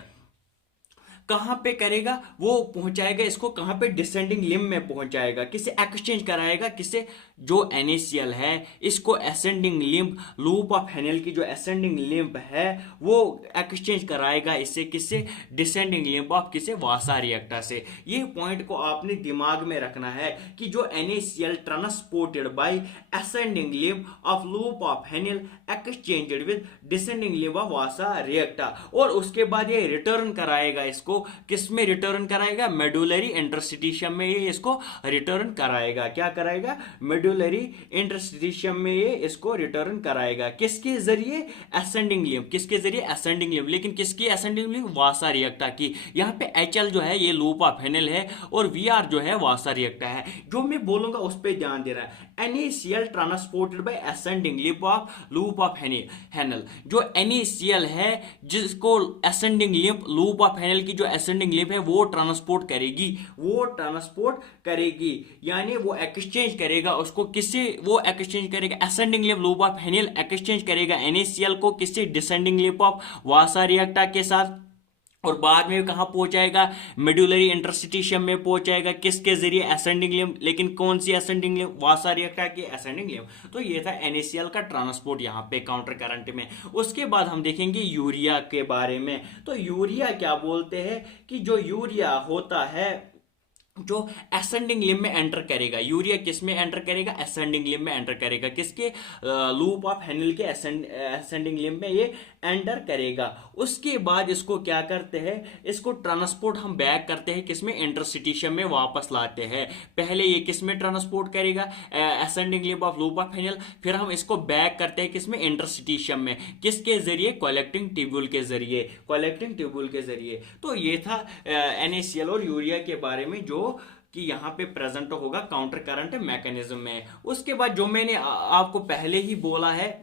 कहां पे करेगा? वो पहुंचाएगा इसको कहां पे? डिसेंडिंग लिम्ब में पहुंचाएगा। किसे एक्सचेंज कराएगा? किसे? जो NaCl है इसको ascending limb, loop of Henle की जो असेंडिंग लिम्ब है वो एक्सचेंज कराएगा इससे किससे? डिसेंडिंग लिम्ब ऑफ किसे? वासा रिएक्टर से। ये पॉइंट को आपने दिमाग में रखना है कि जो NaCl transported by ascending limb of loop of Henle exchanged with descending limb of vasa recta, और उसके बाद ये रिटर्न कराएगा इसको किस में? रिटर्न कराएगा मेडुलरी इंटरस्टिशियम में। ये इसको रिटर्न कराएगा। क्या कराएगा? मेडुलरी इंटरस्टिशियम में ये इसको रिटर्न कराएगा। किसके जरिए? Ascending limb. किसके जरिए? Ascending limb. लेकिन किसकी असेंडिंग लिम्ब? वासा रिएक्टर की। यहाँ पे HL जो है ये लूप ऑफ हेनेल है और VR जो है वासा रिएक्टर है। जो मैं बोलूंगा उस पर ध्यान देना है। NaCl transported by ascending limb of loop of Henle. जो NaCl है जिसको ascending limb loop of Henle की जो असेंडिंग लिम्ब है वो ट्रांसपोर्ट करेगी, वो ट्रांसपोर्ट करेगी, यानी वो एक्सचेंज करेगा उसको किससे? वो एक्सचेंज करेगा ascending limb loop of Henle exchange करेगा NaCl को किससे? Descending limb of vasa recta के साथ, और बाद में कहां पहुंचाएगा? मेडुलरी इंटरस्टिशियम में पहुंचाएगा। किसके जरिए? Ascending limb. लेकिन कौन सी असेंडिंग लिम्ब? वासा रिएक्टर की असेंडिंग लिम्ब। तो ये था NaCl का ट्रांसपोर्ट यहां पे काउंटर करंट में। उसके बाद हम देखेंगे यूरिया के बारे में। तो यूरिया क्या बोलते हैं कि जो यूरिया होता है जो असेंडिंग लिम्ब में एंटर करेगा, यूरिया किस में एंटर करेगा, असेंडिंग लिम्ब में एंटर करेगा, किसके, लूप ऑफ हेनल के असेंडिंग लिम्ब में ये एंटर करेगा। उसके बाद इसको क्या करते हैं, इसको ट्रांसपोर्ट हम बैक करते हैं किसमें, इंटरस्टिशियम में वापस लाते हैं। पहले ये किसमें ट्रांसपोर्ट करेगा, ascending limb of loop of Henle, फिर हम इसको बैक करते हैं किसमें, इंटरस्टिशियम में, किसके जरिए, कलेक्टिंग ट्यूब्यूल के जरिए, कलेक्टिंग ट्यूब्यूल के जरिए। तो ये था NaCl और यूरिया के बारे में जो कि यहाँ पे प्रेजेंट होगा काउंटर करंट मैकेनिज्म में। उसके बाद जो मैंने आपको पहले ही बोला है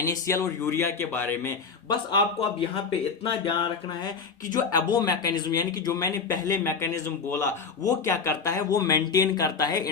NaCl और यूरिया के बारे में, बस आपको अब यहाँ पे इतना ध्यान रखना है कि जो एबो मैकेनिज्म यानी कि जो मैंने पहले मैकेनिज्म बोला वो क्या करता है, वो मेंटेन करता है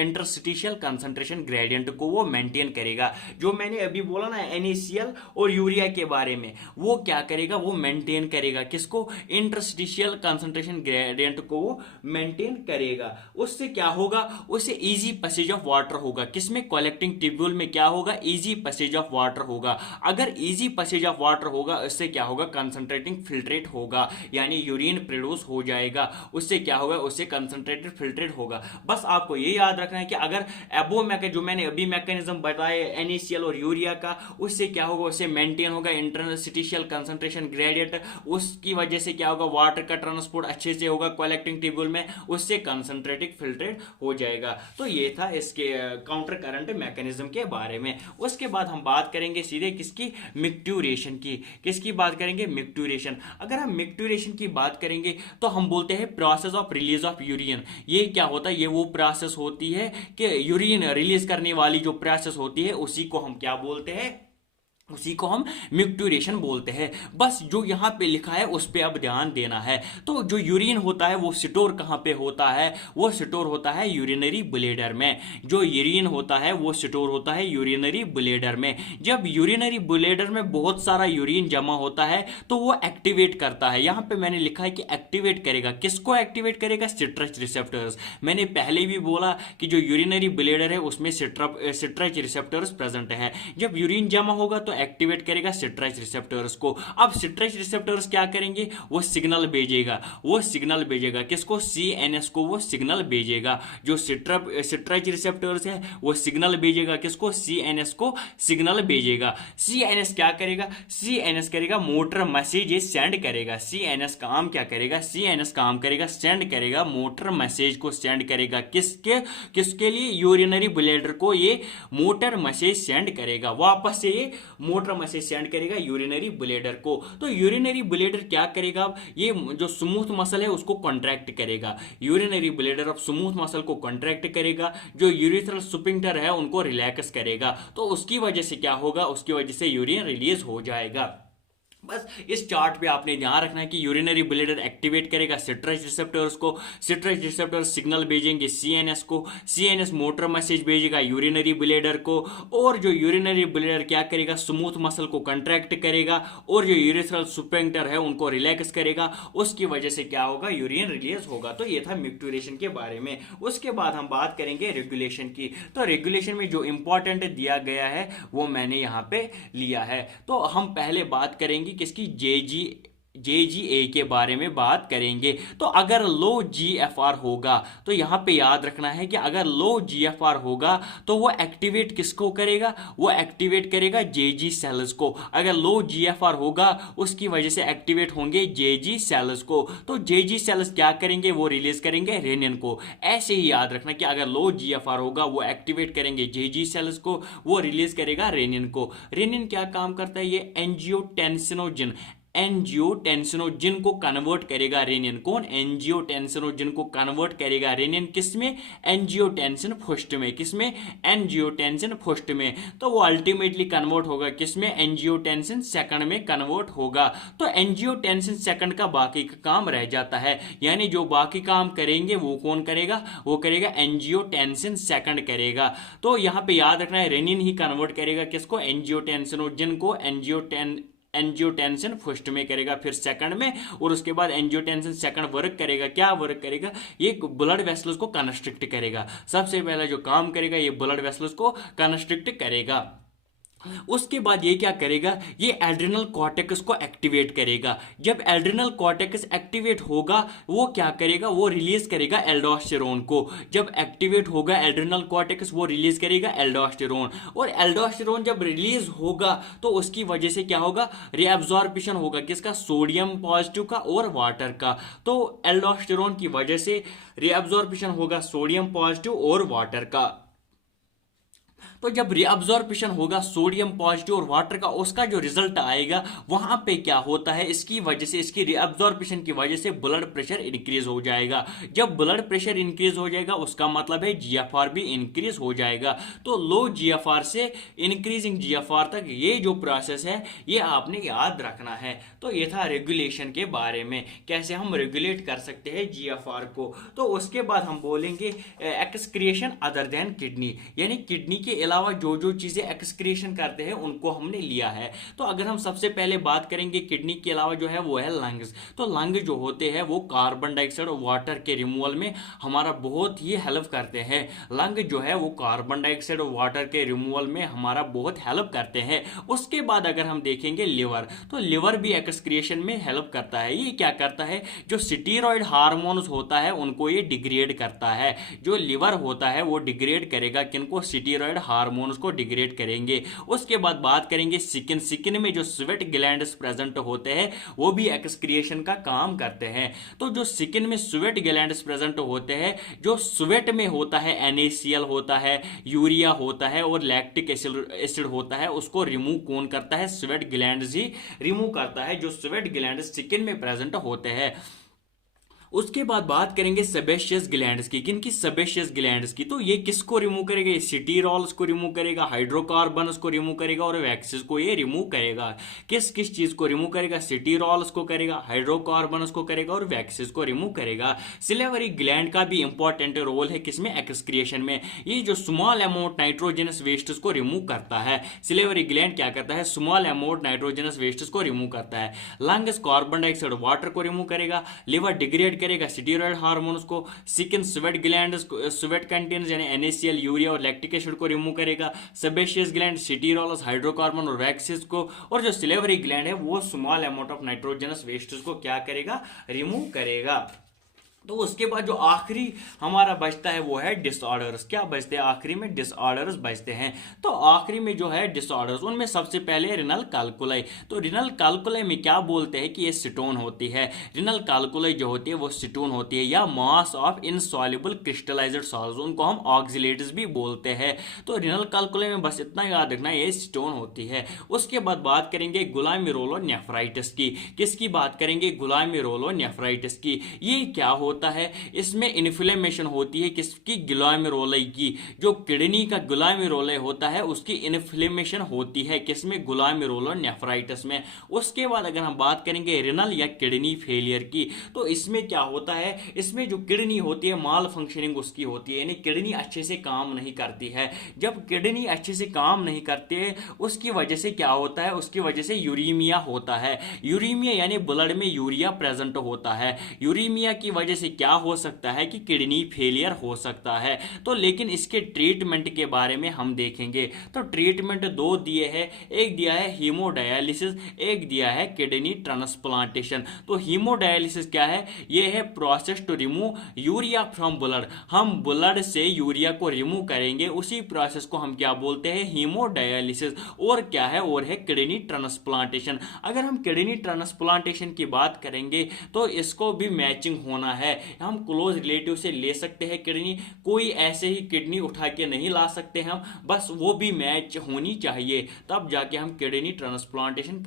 इंटरस्टिशियल कंसंट्रेशन ग्रेडियंट को, वो मेंटेन करेगा। जो मैंने अभी बोला ना NaCl और यूरिया के बारे में, वो क्या करेगा, वो मेंटेन करेगा किसको, इंटरस्टिशियल कंसंट्रेशन ग्रेडियंट को वो मेंटेन करेगा। उससे क्या होगा, उससे इजी पैसेज ऑफ वाटर होगा, किसमें, कलेक्टिंग ट्यूब्यूल में क्या होगा, इजी पैसेज ऑफ वाटर होगा। अगर इजी पैसेज ऑफ वाटर होगा इससे क्या होगा, कंसंट्रेटिंग फिल्ट्रेट होगा, यानी यूरिन प्रोड्यूस हो जाएगा। उससे क्या होगा, उससे कंसंट्रेटेड फिल्ट्रेट होगा। बस आपको ये याद रखना है कि अगर एबो जो मैंने अभी मैकेनिज्म बताए NaCl और यूरिया का, उससे क्या होगा, उससे मेंटेन होगा इंटरस्टिशियल कंसंट्रेशन ग्रेडियंट, उसकी वजह से क्या होगा, वाटर का ट्रांसपोर्ट अच्छे से होगा कलेक्टिंग ट्यूब्यूल में, उससे कंसंट्रेटेड फिल्ट्रेट हो जाएगा। तो ये था इसके काउंटर करंट मैकेनिज्म के बारे में। उसके बाद हम बात करेंगे सीधे किसकी, मिक्टूरेशन की। किसकी बात करेंगे, मिक्टूरेशन। अगर हम मिक्टूरेशन की बात करेंगे तो हम बोलते हैं process of release of urine. ये क्या होता है, ये वो प्रोसेस होती है कि यूरिन रिलीज करने वाली जो प्रोसेस होती है उसी को हम क्या बोलते हैं, उसी को हम मिक्टूरेशन बोलते हैं। बस जो यहाँ पे लिखा है उस पे अब ध्यान देना है। तो जो यूरिन होता है वो स्टोर कहाँ पे होता है, वो स्टोर होता है यूरिनरी ब्लेडर में। जो यूरिन होता है वो स्टोर होता है यूरिनरी ब्लेडर में। जब यूरिनरी ब्लेडर में बहुत सारा यूरिन जमा होता है तो वो एक्टिवेट करता है, यहाँ पे मैंने लिखा है कि एक्टिवेट करेगा, किसको एक्टिवेट करेगा, सिट्रस रिसेप्टर्स। मैंने पहले भी बोला कि जो यूरिनरी ब्लेडर है उसमें सिट्रस रिसेप्टर्स प्रेजेंट है। जब यूरिन जमा होगा तो एक्टिवेट करेगा सिट्रस रिसेप्टर्स को। अब सिट्रस रिसेप्टर्स क्या करेंगे, वो सिग्नल भेजेगा, वो सिग्नल भेजेगा किसको, CNS को वो सिग्नल भेजेगा। जो सिट्रस रिसेप्टर्स है वो सिग्नल भेजेगा किसको, CNS को सिग्नल भेजेगा। CNS क्या करेगा, CNS करेगा मोटर मैसेज सेंड करेगा। CNS काम क्या करेगा, CNS काम करेगा सेंड करेगा, मोटर मैसेज को सेंड करेगा, किसके किसके लिए, यूरिनरी ब्लेडर को ये मोटर मैसेज सेंड करेगा, वापस से ये मोटर मैसेज सेंड करेगा यूरिनरी ब्लेडर को। तो यूरिनरी ब्लेडर क्या करेगा, ये जो स्मूथ मसल है उसको कॉन्ट्रैक्ट करेगा, यूरिनरी ब्लेडर अब स्मूथ मसल को कॉन्ट्रैक्ट करेगा, जो यूरिथ्रल स्फिंक्टर है उनको रिलैक्स करेगा। तो उसकी वजह से क्या होगा, उसकी वजह से यूरिन रिलीज हो जाएगा। बस इस चार्ट पे आपने ध्यान रखना है कि यूरिनरी ब्लेडर एक्टिवेट करेगा सिट्रस रिसेप्टर्स को, सिट्रस रिसेप्टर्स सिग्नल भेजेंगे CNS को, CNS मोटर मैसेज भेजेगा यूरिनरी ब्लेडर को, और जो यूरिनरी ब्लेडर क्या करेगा, स्मूथ मसल को कंट्रैक्ट करेगा और जो यूरिथ्रल स्फिंक्टर है उनको रिलैक्स करेगा। उसकी वजह से क्या होगा, यूरिन रिलीज होगा। तो ये था मिक्टूरेशन के बारे में। उसके बाद हम बात करेंगे रेगुलेशन की। तो रेगुलेशन में जो इंपॉर्टेंट दिया गया है वो मैंने यहाँ पे लिया है। तो हम पहले बात करेंगे किसकी, JGA के बारे में बात करेंगे। तो अगर लो GFR होगा तो यहां पे याद रखना है कि अगर लो GFR होगा तो वो एक्टिवेट किसको करेगा, वो एक्टिवेट करेगा JG सेल्स को। अगर लो GFR होगा उसकी वजह से एक्टिवेट होंगे JG सेल्स को। तो JG सेल्स क्या करेंगे, वो रिलीज करेंगे रेनिन को। ऐसे ही याद रखना कि अगर लो GFR होगा वो एक्टिवेट करेंगे JG सेल्स को, वो रिलीज करेगा रेनिन को। रेनिन क्या काम करता है, ये एंजियोटेंसिनोजिन को कन्वर्ट करेगा रेनिन। कौन, एंजियोटेंसिनोजिन को कन्वर्ट करेगा रेनिन, किसमें, एंजियोटेंसिन फर्स्ट में, किसमें, एंजियोटेंसिन फर्स्ट में। तो वो अल्टीमेटली कन्वर्ट होगा किसमें, एंजियोटेंसिन सेकंड में कन्वर्ट होगा। तो एंजियोटेंसिन सेकंड का बाकी का काम रह जाता है, यानी जो बाकी काम करेंगे वो कौन करेगा, वो करेगा एंजियोटेंसिन सेकंड करेगा। तो यहां पे याद रखना है रेनिन ही कन्वर्ट करेगा किसको, एंजियोटेंसिनोजिन को, एंजियोटेंसिन फर्स्ट में करेगा, फिर सेकंड में, और उसके बाद एंजियोटेंसिन सेकंड वर्क करेगा, क्या वर्क करेगा, ये ब्लड वेसल्स को कंस्ट्रिक्ट करेगा। सबसे पहला जो काम करेगा ये ब्लड वेसल्स को कंस्ट्रिक्ट करेगा। उसके बाद ये क्या करेगा, ये एड्रिनल कॉर्टेक्स को एक्टिवेट करेगा। जब एड्रिनल कॉर्टेक्स एक्टिवेट होगा वो क्या करेगा, वो रिलीज करेगा एल्डोस्टेरोन को। जब एक्टिवेट होगा एड्रिनल कॉर्टेक्स वो रिलीज करेगा एल्डोस्टेरोन, और एल्डोस्टेरोन जब रिलीज होगा तो उसकी वजह से क्या होगा, रीअब्जॉर्प्शन होगा किसका, सोडियम पॉजिटिव का और वाटर का। तो एल्डोस्टेरोन की वजह से रीअब्जॉर्प्शन होगा सोडियम पॉजिटिव और वाटर का। तो जब रीअब्जॉर्प्शन होगा सोडियम पॉजिटिव और वाटर का, उसका जो रिजल्ट आएगा वहां पे क्या होता है, इसकी वजह से, इसकी रीअब्जॉर्प्शन की वजह से ब्लड प्रेशर इंक्रीज हो जाएगा। जब ब्लड प्रेशर इंक्रीज हो जाएगा उसका मतलब है जीएफआर भी इंक्रीज हो जाएगा। तो लो जीएफआर से इंक्रीजिंग जीएफआर तक ये जो प्रोसेस है ये आपने याद रखना है। तो ये था रेगुलेशन के बारे में, कैसे हम रेगुलेट कर सकते हैं जीएफआर को। तो उसके बाद हम बोलेंगे एक्सक्रिएशन अदर देन किडनी, यानी किडनी के अलावा जो जो चीजें एक्सक्रिएशन करते हैं उनको हमने लिया है। तो अगर हम सबसे पहले बात करेंगे किडनी के अलावा जो है वो है लंग्स। तो लंग जो होते हैं वो कार्बन डाइऑक्साइड और वाटर के रिमूवल में हमारा बहुत ही हेल्प करते हैं। लंग जो है वो कार्बन डाइऑक्साइड और वाटर के रिमूवल में हमारा बहुत हेल्प करते हैं। उसके बाद अगर हम देखेंगे लिवर, तो लिवर भी एक्सक्रिएशन में हेल्प करता है। ये क्या करता है, जो स्टीरॉयड हार्मोन्स होता है उनको ये डिग्रेड करता है। जो लिवर होता है वो डिग्रेड करेगा किनको, स्टीरॉयड हार्मोन्स को डिग्रेड करेंगे। उसके बाद बात करेंगे स्किन। स्किन में जो स्वेट ग्लैंड्स प्रेजेंट होते हैं वो भी एक्सक्रिएशन का काम करते हैं। तो जो स्किन में स्वेट ग्लैंड्स प्रेजेंट होते हैं, जो स्वेट में होता है NaCl होता है, यूरिया होता है और लैक्टिक एसिड होता है, उसको रिमूव कौन करता है, स्वेट ग्लैंड्स ही रिमूव करता है, जो स्वेट ग्लैंड्स स्किन में प्रेजेंट होते हैं। उसके बाद बात करेंगे सेबेशियस ग्लैंड्स की। किनकी, सेबेशियस ग्लैंड्स की। तो ये किसको रिमूव करेगा, ये सिटीरॉल्स को रिमूव करेगा, हाइड्रोकार्बन्स को रिमूव करेगा और वैक्सेस को ये रिमूव करेगा। किस किस चीज को रिमूव करेगा, सिटीरॉल्स को करेगा, हाइड्रोकार्बन्स को करेगा और वैक्सेस को रिमूव करेगा। सिलेवरी ग्लैंड का भी इंपॉर्टेंट रोल है किसमें, एक्सक्रिएशन में। ये जो स्मॉल अमाउंट नाइट्रोजनस वेस्ट्स को रिमूव करता है, सिलेवरी ग्लैंड क्या करता है, स्मॉल अमाउंट नाइट्रोजनस वेस्ट्स को रिमूव करता है। लंग्स कार्बन डाइऑक्साइड वाटर को रिमूव करेगा, लिवर डिग्रेड करेगा स्टीरॉयड हार्मोन्स को, skin sweat gland sweat contains यानी NaCl यूरिया और लैक्टिक एसिड को रिमूव करेगा, सेबेशियस ग्लैंड सिटीरॉल्स हाइड्रोकार्बन और वैक्सेस को, और जो सिलेवरी ग्लैंड है वो small amount of nitrogenous wastes को क्या करेगा, रिमूव करेगा। तो उसके बाद जो आखिरी हमारा बचता है वो है डिसऑर्डर्स। क्या बचते हैं आखिरी में, डिसऑर्डर्स बचते हैं। तो आखिरी में जो है डिसऑर्डर्स, उनमें सबसे पहले रिनल कैल्कुलाई। तो रिनल कैल्कुलाई में क्या बोलते हैं कि ये सिटोन होती है। रिनल कैल्कुलाई जो होती है वो सिटोन होती है, या mass of insoluble crystallised salts, उनको हम ऑक्सिलेट्स भी बोलते हैं। तो रिनल कैल्कुलाई में बस इतना याद रखना, ये सिटोन होती है। उसके बाद बात करेंगे ग्लोमेरुलोनेफ्राइटिस की। किसकी बात करेंगे, ग्लोमेरुलोनेफ्राइटिस की। ये क्या होता है, इसमें इन्फ्लेमेशन होती है किसकी, ग्लोमेरुलाई की। जो किडनी का ग्लोमेरुलाई होता है उसकी इन्फ्लेमेशन होती है किसमें, ग्लोमेरुलोनेफ्राइटिस में। उसके बाद अगर हम बात करेंगे रिनल या किडनी फेलियर की, तो इसमें क्या होता है, इसमें जो किडनी होती है माल फंक्शनिंग उसकी होती है, यानी किडनी अच्छे से काम नहीं करती है। जब किडनी अच्छे से काम नहीं करती है उसकी वजह से क्या होता है, उसकी वजह से यूरीमिया होता है। यूरीमिया यानी ब्लड में यूरिया प्रेजेंट होता है। यूरीमिया की वजह से क्या हो सकता है कि किडनी फेलियर हो सकता है। तो लेकिन इसके ट्रीटमेंट के बारे में हम देखेंगे। तो ट्रीटमेंट दो दिए हैं, एक दिया है हीमोडायलिसिस, एक दिया है किडनी ट्रांसप्लांटेशन। तो हीमोडायलिसिस क्या है, ये है process to remove urea from blood. हम ब्लड से यूरिया को रिमूव करेंगे, उसी प्रोसेस को हम क्या बोलते हैं, हीमोडायलिसिस। और क्या है, और है किडनी ट्रांसप्लांटेशन। अगर हम किडनी ट्रांसप्लांटेशन की बात करेंगे तो इसको भी मैचिंग होना है। हम क्लोज रिलेटिव से ले सकते हैं किडनी, कोई ऐसे ही किडनी उठा के नहीं ला सकते हम, बस वो भी मैच होनी चाहिए, तब जाके हम किडनी ट्रांसप्लांटेशन